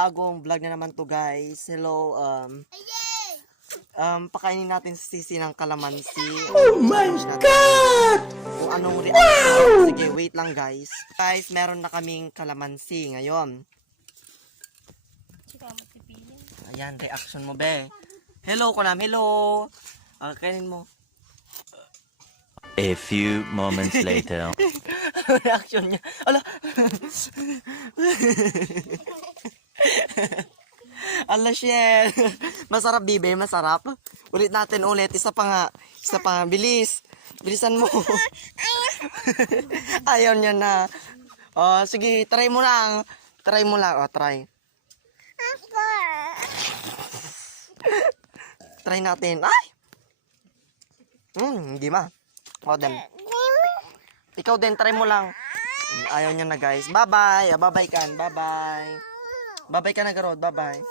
panibagong vlog na naman to guys. Hello, pakainin natin si Sisi ng kalamansi. Oh my God! Kung anong reaction. Sige, wait lang guys. Guys, meron na kaming kalamansi ngayon. Ayan, reaction mo be. Hello, Konam, hello. Kainin mo. A few moments later. Reaction niya. Ala. Ala, shit. Masarap, bibe. Masarap. Ulit natin ulit. Isa pa nga. Isa pa nga. Bilis. Bilisan mo. Ayaw niya na. Sige. Try mo lang. Try mo lang. Try. Try natin. Ay! Hindi ma. Dem. Ikaw din, try mo lang. Ayaw niya na guys. Bye-bye. Bye-bye kan. Bye-bye. Bye-bye ka na, Garod. Bye-bye.